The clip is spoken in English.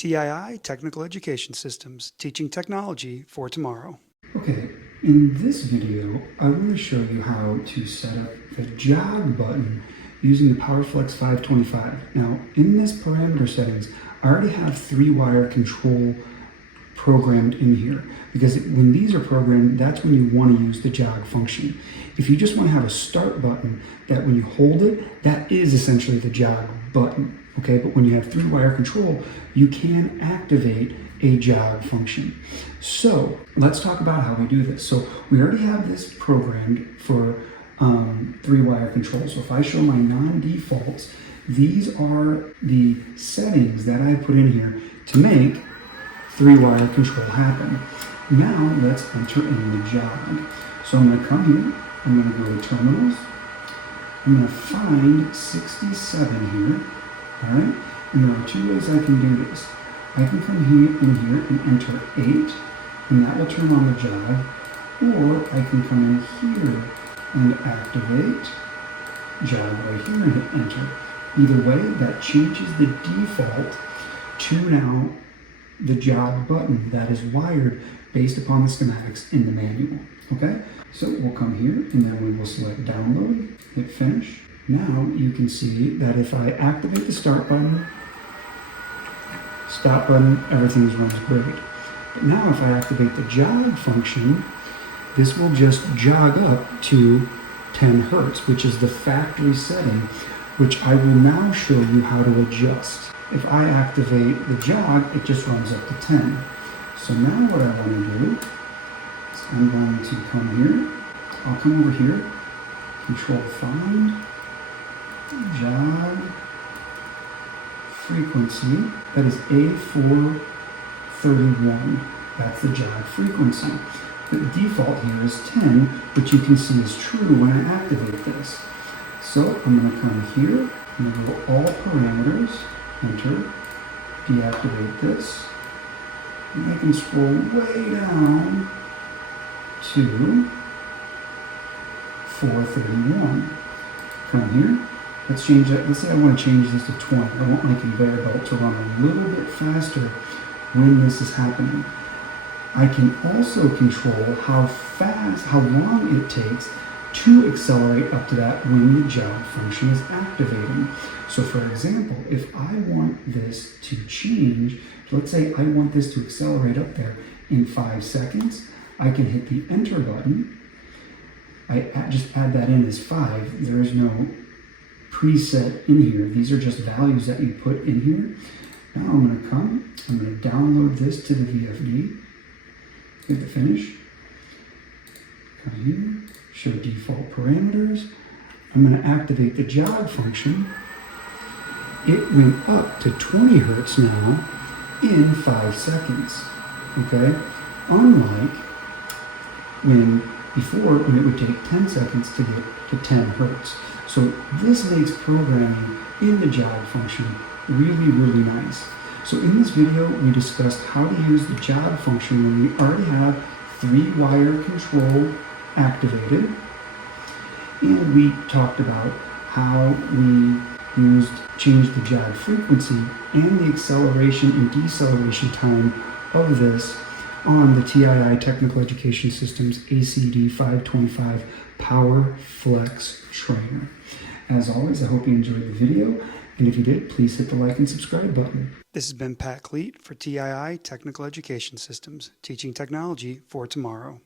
TII Technical Education Systems, teaching technology for tomorrow. Okay, in this video, I want to show you how to set up the jog button using the Powerflex 525. Now, in this parameter settings, I already have 3-wire control programmed in here because when these are programmed, that's when you want to use the jog function. If you just want to have a start button that when you hold it, that is essentially the jog button. Okay, but when you have 3-wire control, you can activate a jog function. So let's talk about how we do this. So we already have this programmed for 3-wire control. So if I show my non-defaults, these are the settings that I put in here to make 3-wire control happen. Now let's enter in the jog. So I'm going to come here, I'm going to go to terminals, I'm going to find 67 here, all right? And there are 2 ways I can do this. I can come here and enter 8, and that will turn on the jog, or I can come in here and activate jog right here and hit enter. Either way, that changes the default to now the jog button that is wired based upon the schematics in the manual, okay? So we'll come here and then we will select download, hit finish. Now you can see that if I activate the start button, stop button, everything runs great. But now if I activate the jog function, this will just jog up to 10 Hertz, which is the factory setting, which I will now show you how to adjust. If I activate the jog, it just runs up to 10. So now what I want to do is I'm going to come here. I'll come over here, control find, jog, frequency, that is A431. That's the jog frequency. The default here is 10, which you can see is true when I activate this. So I'm going to come here, I'm going to go all parameters, enter, deactivate this, and I can scroll way down to 431. Come here, let's change that. Let's say I want to change this to 20. I want my conveyor belt to run a little bit faster when this is happening. I can also control how fast, how long it takes to accelerate up to that when the jog function is activating. So for example, if I want this to change, let's say I want this to accelerate up there in 5 seconds, I can hit the enter button. I just add that in as 5. There is no preset in here. These are just values that you put in here. Now I'm going to come, I'm going to download this to the VFD, hit the finish, come here, show default parameters. I'm going to activate the jog function. It went up to 20 Hertz now in 5 seconds, okay? Unlike before when it would take 10 seconds to get to 10 Hertz. So this makes programming in the jog function really, really nice. So in this video, we discussed how to use the jog function when we already have 3-wire control activated. And we talked about how we changed the jog frequency and the acceleration and deceleration time of this on the TII Technical Education Systems ACD 525 Powerflex trainer. As always, I hope you enjoyed the video, and if you did, please hit the like and subscribe button. This has been Pat Cleet for TII Technical Education Systems, teaching technology for tomorrow.